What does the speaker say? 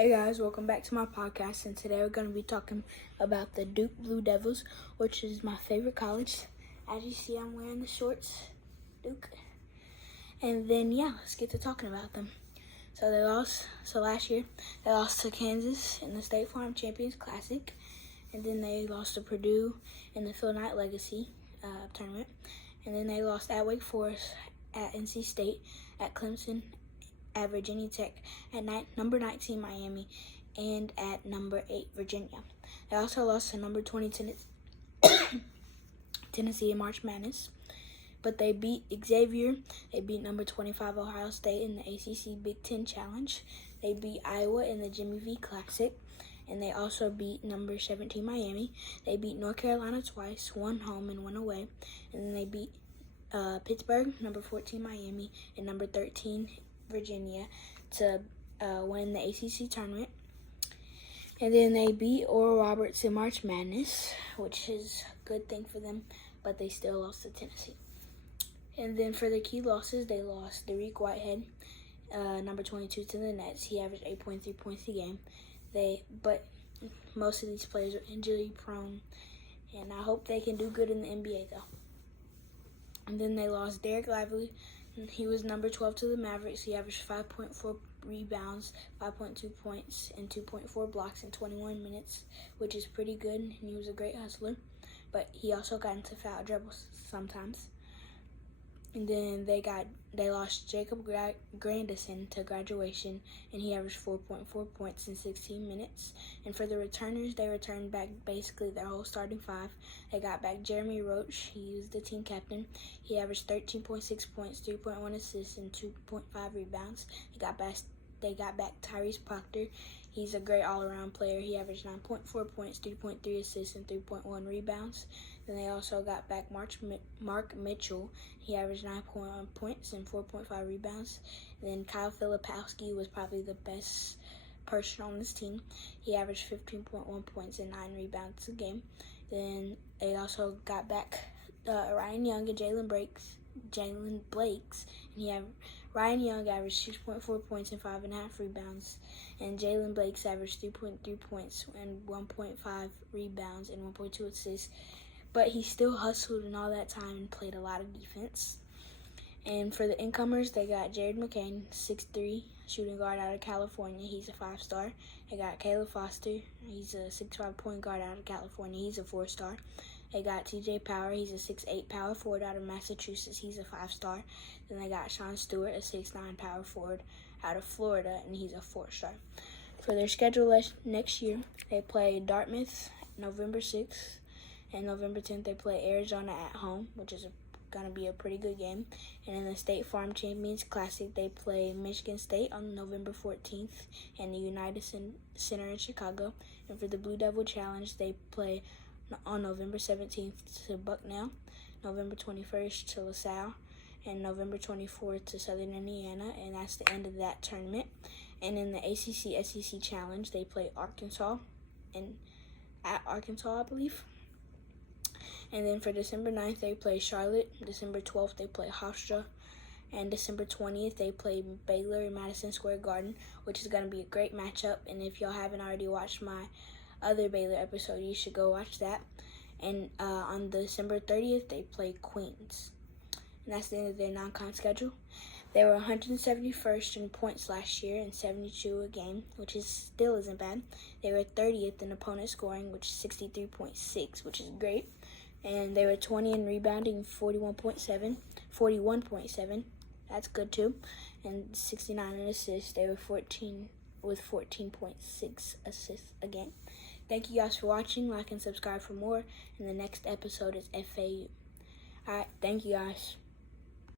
Hey guys, welcome back to my podcast, and today we're going to be talking about the Duke Blue Devils, which is my favorite college. As you see, I'm wearing the shorts, Duke. And then, let's get to talking about them. So last year, they lost to Kansas in the State Farm Champions Classic, and then they lost to Purdue in the Phil Knight Legacy tournament, and then they lost at Wake Forest, at NC State, at Clemson, at Virginia Tech, at number 19 Miami, and at number 8 Virginia. They also lost to number 20 Tennessee in March Madness, but they beat Xavier. They beat number 25 Ohio State in the ACC Big Ten Challenge. They beat Iowa in the Jimmy V Classic, and they also beat number 17 Miami. They beat North Carolina twice, one home and one away, and then they beat Pittsburgh, number 14 Miami, and number 13 Virginia to win the ACC tournament. And then they beat Oral Roberts in March Madness, which is a good thing for them, but they still lost to Tennessee. And then for the key losses, they lost Dariq Whitehead, number 22, to the Nets. He averaged 8.3 points a game. But most of these players are injury prone, and I hope they can do good in the NBA though. And then they lost Derek Lively. He was number 12 to the Mavericks. He averaged 5.4 rebounds, 5.2 points, and 2.4 blocks in 21 minutes, which is pretty good, and he was a great hustler. But he also got into foul dribbles sometimes. And then they lost Jacob Grandison to graduation, and he averaged 4.4 points in 16 minutes. And for the returners, they returned back basically their whole starting five. They got back Jeremy Roach. He was the team captain. He averaged 13.6 points, 3.1 assists, and 2.5 rebounds. They got back Tyrese Proctor. He's a great all-around player. He averaged 9.4 points, 3.3 assists, and 3.1 rebounds. Then they also got back Mark Mitchell. He averaged 9.1 points and 4.5 rebounds. Then Kyle Filipowski was probably the best person on this team. He averaged 15.1 points and 9 rebounds a game. Then they also got back Ryan Young and Jalen Blakes, and Ryan Young averaged 6.4 points and 5.5 rebounds, and Jalen Blakes averaged 3.3 points and 1.5 rebounds and 1.2 assists. But he still hustled in all that time and played a lot of defense. And for the incomers, they got Jared McCain, 6'3", shooting guard out of California. He's a 5-star. They got Caleb Foster. He's a 6'5" point guard out of California. He's a 4-star. They got TJ Power. He's a 6'8" power forward out of Massachusetts. He's a 5-star. Then they got Sean Stewart, a 6'9" power forward out of Florida, and he's a 4-star. For their schedule next year, they play Dartmouth November 6th, and November 10th they play Arizona at home, which is going to be a pretty good game. And in the State Farm Champions Classic, they play Michigan State on November 14th and the United Center in Chicago. And for the Blue Devil Challenge, they play on November 17th to Bucknell, November 21st to LaSalle, and November 24th to Southern Indiana, and that's the end of that tournament. And in the ACC SEC Challenge, they play Arkansas, and at Arkansas, I believe. And then for December 9th, they play Charlotte. December 12th, they play Hofstra. And December 20th, they play Baylor in Madison Square Garden, which is going to be a great matchup. And if y'all haven't already watched my other Baylor episode, you should go watch that. And on December 30th, they play Queens. And that's the end of their non-con schedule. They were 171st in points last year and 72 a game, which still isn't bad. They were 30th in opponent scoring, which is 63.6, which is great. And they were 20 in rebounding, 41.7. That's good too. And 69 in assists. They were 14 with 14.6 assists a game. Thank you guys for watching. Like and subscribe for more. And the next episode is FAU. Alright, thank you guys.